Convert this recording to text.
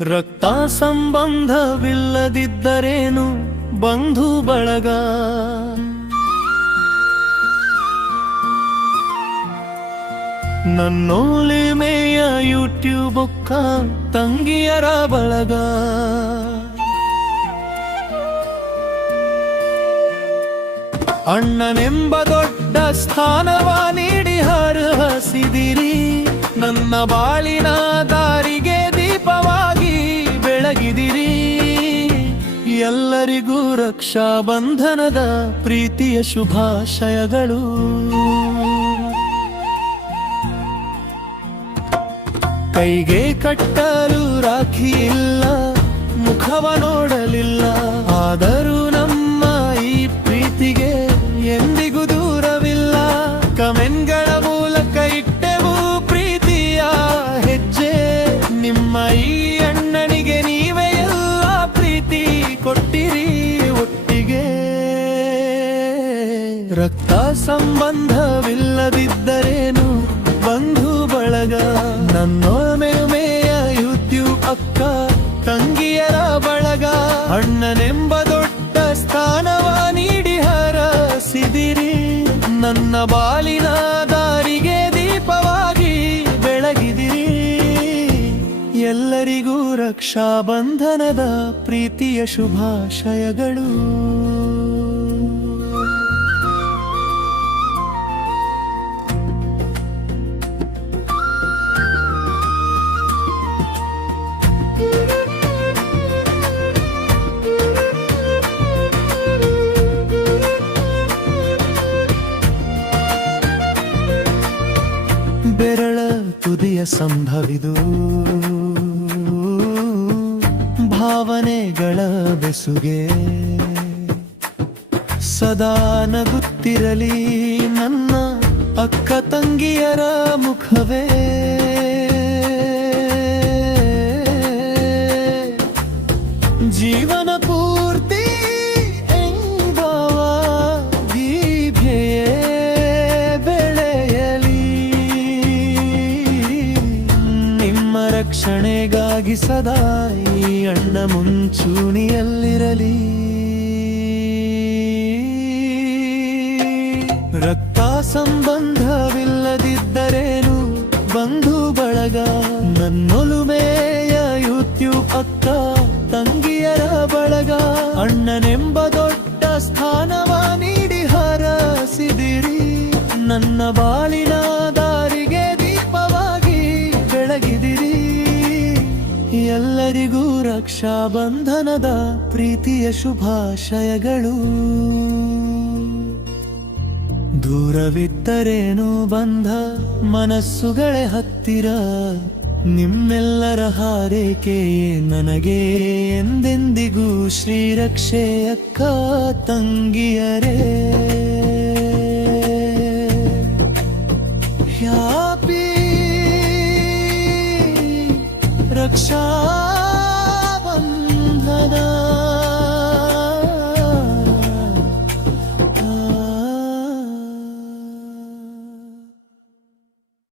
ರಕ್ತ ಸಂಬಂಧವಿಲ್ಲದಿದ್ದರೇನು ಬಂಧು ಬಳಗ. ನನ್ನೋಲಿಮೆಯ ಯೂಟ್ಯೂಬ್ ಒಕ್ಕ ತಂಗಿಯರ ಬಳಗ. ಅಣ್ಣನೆಂಬ ದೊಡ್ಡ ಸ್ಥಾನವ ನೀಡಿ ಹರಸಿದಿರಿ. ನನ್ನ ಬಾಳಿನ ದಾರಿಗೆ ದೀಪವಾಗಿ ಬೆಳಗಿದಿರಿ. ಎಲ್ಲರಿಗೂ ರಕ್ಷಾ ಬಂಧನದ ಪ್ರೀತಿಯ ಶುಭಾಶಯಗಳು. ಕೈಗೆ ಕಟ್ಟಲು ರಾಖಿ ಇಲ್ಲ, ಮುಖವ ನೋಡಲಿಲ್ಲ. ಆದರೂ ನಮ್ಮ ಈ ಪ್ರೀತಿಗೆ ಎಂದಿಗೂ ದೂರವಿಲ್ಲ. ಕಮೆಂಟ್ಗಳ ಮೂಲಕ ಇಟ್ಟೆವು ಪ್ರೀತಿಯ ಹೆಜ್ಜೆ. ನಿಮ್ಮ ಈ ಅಣ್ಣನಿಗೆ ನೀವೇ ಎಲ್ಲ ಪ್ರೀತಿ ಕೊಟ್ಟಿರಿ ಒಟ್ಟಿಗೆ. ರಕ್ತ ಸಂಬಂಧವಿಲ್ಲದಿದ್ದರೇನು ಬಂಧು ಬಳಗ. ನನ್ನೊಲಮೆಯ ಯೂಟ್ಯೂಬ್ ಅಕ್ಕ ತಂಗಿಯರ ಬಳಗ. ಅಣ್ಣನೆಂಬ ದೊಡ್ಡ ಸ್ಥಾನವ ನೀಡಿ ಹರಸಿದಿರಿ. ನನ್ನ ಬಾಳಿನ ದಾರಿಗೆ ದೀಪವಾಗಿ ಬೆಳಗಿದಿರಿ. ಎಲ್ಲರಿಗೂ ರಕ್ಷಾ ಬಂಧನದ ಪ್ರೀತಿಯ ಶುಭಾಶಯಗಳು. ಬೆರಳ ತುದಿಯ ಸಂಭವಿದು ಭಾವನೆಗಳ ಬೆಸುಗೆ. ಸದಾ ನಗುತ್ತಿರಲಿ ನನ್ನ ಅಕ್ಕ ತಂಗಿಯರ ಮುಖವೇ. ಜೀವನ ಪೂರ್ತಿ ರಕ್ಷಣೆಗಾಗಿ ಸದಾ ಈ ಅಣ್ಣ ಮುಂಚೂಣಿಯಲ್ಲಿರಲಿ. ರಕ್ತ ಸಂಬಂಧವಿಲ್ಲದಿದ್ದರೇನು ಬಂಧು ಬಳಗ. ನನ್ನೊಲುಮೆಯ ಯೂಟ್ಯೂಬ್ ಅಕ್ಕ ತಂಗಿಯರ ಬಳಗ. ಅಣ್ಣನೆಂಬ ದೊಡ್ಡ ಸ್ಥಾನವ ನೀಡಿ ಹರಸಿದಿರಿ. ನನ್ನ ಬಾಳಿನ ದಾರಿಗೆ ದೀಪವಾಗಿ ಬೆಳಗಿದಿರಿ. ಎಲ್ಲರಿಗೂ ರಕ್ಷಾ ಬಂಧನದ ಪ್ರೀತಿಯ ಶುಭಾಶಯಗಳು. ದೂರವಿದ್ದರೇನು ಬಂಧ ಮನಸ್ಸುಗಳೇ ಹತ್ತಿರ. ನಿಮ್ಮೆಲ್ಲರ ಹಾರೈಕೆಯೇ ನನಗೆ ಎಂದೆಂದಿಗೂ ಶ್ರೀರಕ್ಷೆ ಅಕ್ಕ ತಂಗಿಯರೇ. ಹ್ಯಾಪಿ ರಕ್ಷಾ